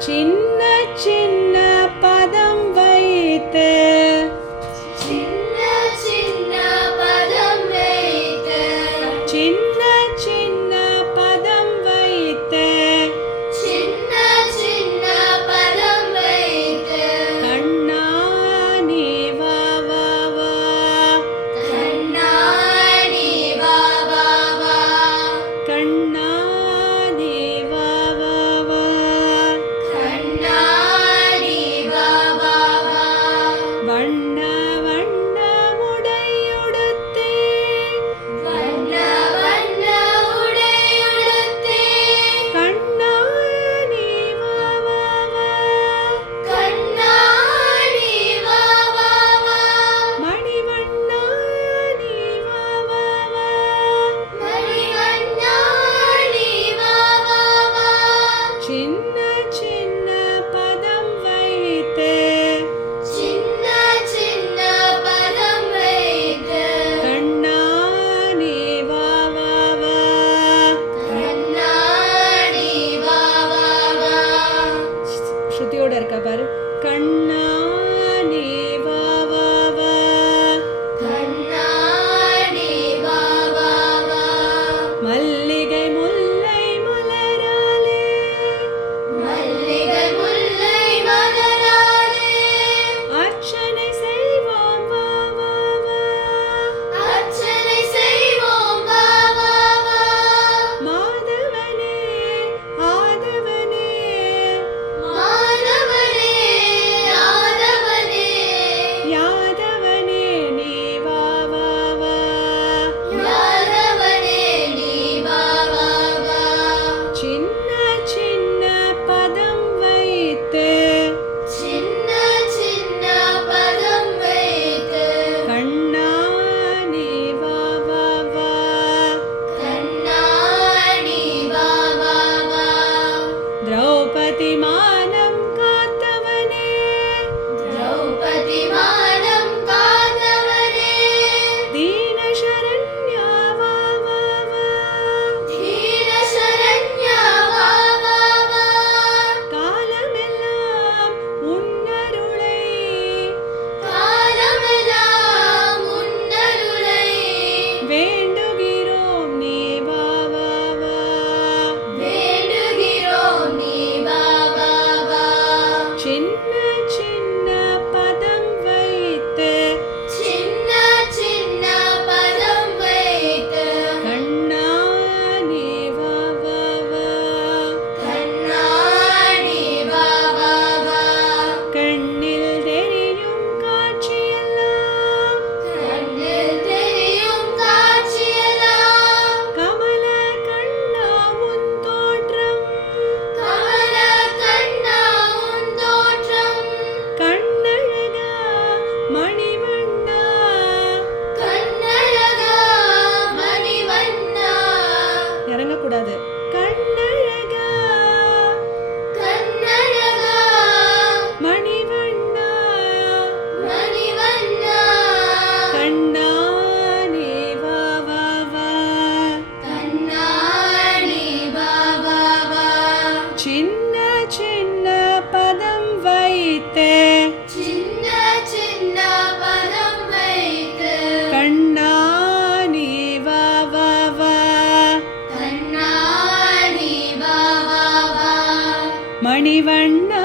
சின்ன சின்ன பதம் வைத்து சின்ன சின்ன பதம் வைத்து சின்ன சின்ன பதம் வைத்து சின்ன சின்ன பதம் வைத்து கண்ணா நீ வா வா வா கண்ணா நீ வா வா வா கண்ணா நீ வா வா வா கண்ணா நீ வா வா வா வண்ண வண்ண உடையுடுத்தே வண்ண வண்ண உடையுடுத்தே கண்ணா நீ வா வா வா கண்ணா நீ வா வா வா மணிவண்ணா நீ வா வா வா மணிவண்ணா நீ வா வா வா சின்ன சின்ன பதம் வைத்து சின்ன சின்ன பதம் வைத்து கண்ணா நீ வா வா வா கண்ணா நீ வா வா வா ஸ்ருதியோட இருக்கா பாரு கண்ணா நீ வா வா வா கண்ணா நீ வா வா வா மல்லிகை முல்லை மலராலே மல்லிகை முல்லை மலராலே அர்ச்சனை செய்வோம் வா வா வா அர்ச்சனை செய்வோம் வா வா வா மாதவனே ஆதவனே மாதவனே ஆதவனே யாதவனே நீ வா வா வா யாதவனே நீ வா வா வா சின்ன சின்ன பதம் வைத்து சின்ன சின்ன பதம் வைத்து கண்ணா நீ வா வா வா கண்ணா நீ வா வா வா திரௌபதி மானம் காத்தவனே திரௌபதி மானம் காத்தவனே தீன சரண்யா வா வா வா தீர சரண்யா வா வா வா காலமெல்லாம் உன்னருளை காலமெல்லாம் உன்னருளை வேண்டுகிறோம் நீ வா வா வா வேண்டுகிறோம் நீ வா வா வா சின்ன சின்ன பதம் வைத்து சின்ன சின்ன பதம் வைத்து கண்ணா நீ வா வா வா கண்ணா நீ வா வா வா கண்ணில் தெரியும் காட்சியெல்லாம் கண்ணில் தெரியும் காட்சியெல்லாம் கமல கண்ணா உன் தோற்றம் கமல கண்ணா உன் தோற்றம் கண்ணழகா மணிவண்ணா கண்ணழகா மணிவண்ணா இறங்கக்கூடாது கண்ணழகா கண்ணழகா மணிவண்ணா மணிவண்ணா கண்ணா நீ வா வா வா கண்ணா நீ வா வா வா சின்ன சின்ன பதம் வைத்து சின்ன சின்ன பதம் வைத்து கண்ணா நீ வா வா வா கண்ணா நீ வா வா வா மணிவண்ணா